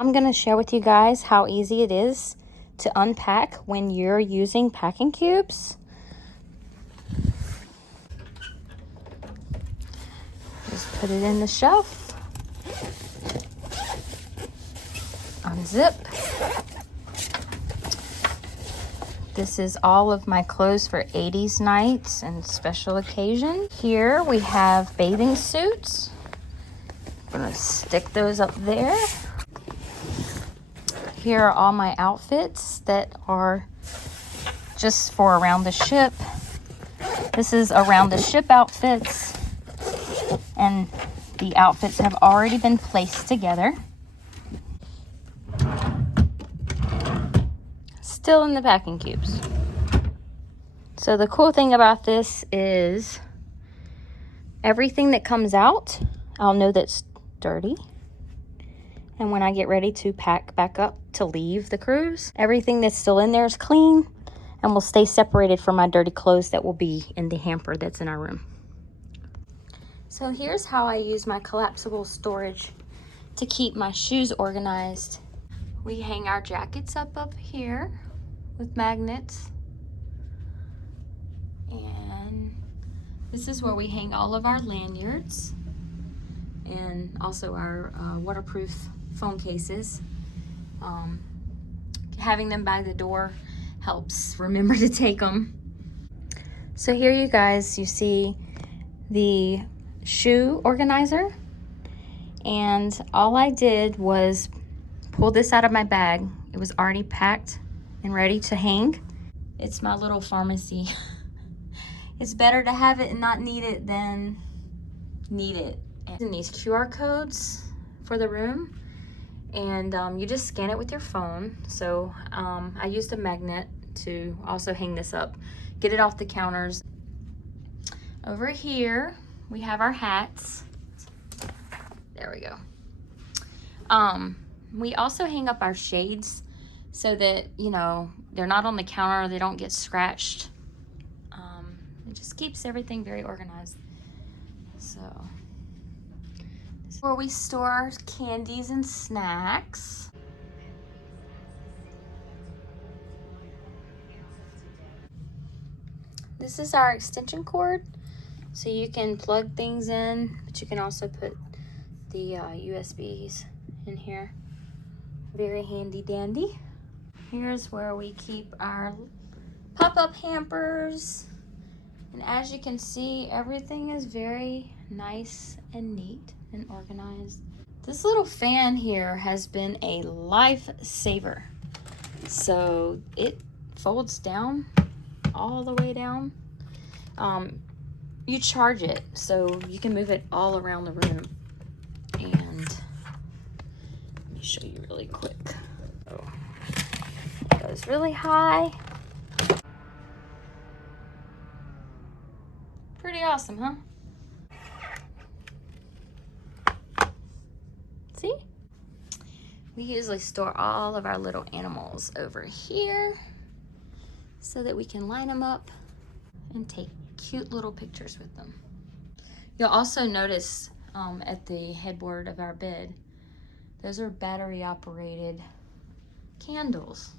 I'm going to share with you guys how easy it is to unpack when you're using packing cubes. Just put it in the shelf. Unzip. This is all of my clothes for 80s nights and special occasion. Here we have bathing suits. I'm going to stick those up there. Here are all my outfits that are just for around the ship. This is around the ship outfits, and the outfits have already been placed together. Still in the packing cubes. So the cool thing about this is everything that comes out, I'll know that's dirty. And when I get ready to pack back up to leave the cruise, everything that's still in there is clean and will stay separated from my dirty clothes that will be in the hamper that's in our room. So here's how I use my collapsible storage to keep my shoes organized. We hang our jackets up here with magnets. And this is where we hang all of our lanyards and also our waterproof phone cases. Having them by the door helps remember to take them. So here you guys, you see the shoe organizer, and all I did was pull this out of my bag. It was already packed and ready to hang. It's my little pharmacy. It's better to have it and not need it than need it. And these QR codes for the room, and you just scan it with your phone. So I used a magnet to also hang this up, get it off the counters. Over here we have our hats. There we go. We also hang up our shades so that, you know, they're not on the counter, they don't get scratched. It just keeps everything very organized. So this is where we store our candies and snacks. This is our extension cord, so you can plug things in, but you can also put the USBs in here. Very handy dandy. Here's where we keep our pop-up hampers. And as you can see, everything is very nice and neat and organized. This little fan here has been a lifesaver. So it folds down all the way down. You charge it, so you can move it all around the room. And let me show you really quick. Oh, it goes really high. Pretty awesome, huh? See? We usually store all of our little animals over here so that we can line them up and take cute little pictures with them. You'll also notice at the headboard of our bed, those are battery operated candles.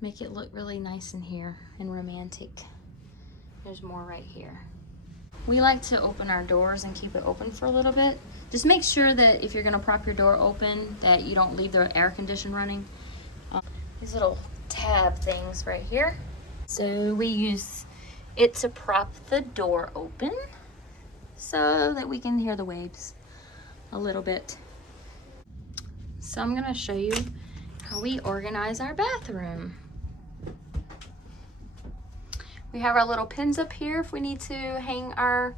Make it look really nice in here and romantic. There's more right here. We like to open our doors and keep it open for a little bit. Just make sure that if you're gonna prop your door open, that you don't leave the air conditioner running. These little tab things right here. So we use it to prop the door open so that we can hear the waves a little bit. So I'm gonna show you how we organize our bathroom. We have our little pins up here if we need to hang our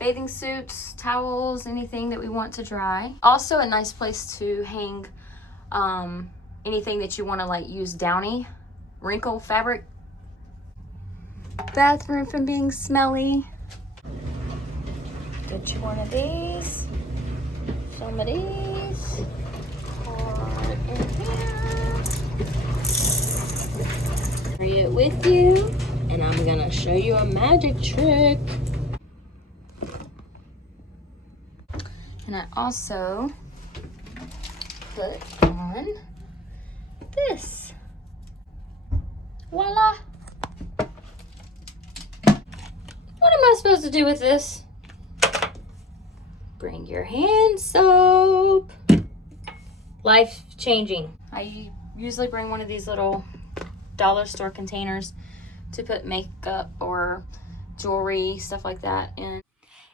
bathing suits, towels, anything that we want to dry. Also a nice place to hang anything that you want to like use downy, wrinkle fabric. Bathroom from being smelly. Get you one of these. Some of these. Pour in here. Carry it with you. And I'm gonna show you a magic trick. And I also put on this. Voila. What am I supposed to do with this? Bring your hand soap. Life changing. I usually bring one of these little dollar store containers to put makeup or jewelry, stuff like that in.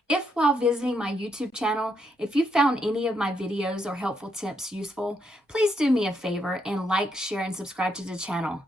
If while visiting my YouTube channel, if you found any of my videos or helpful tips useful, please do me a favor and like, share, and subscribe to the channel.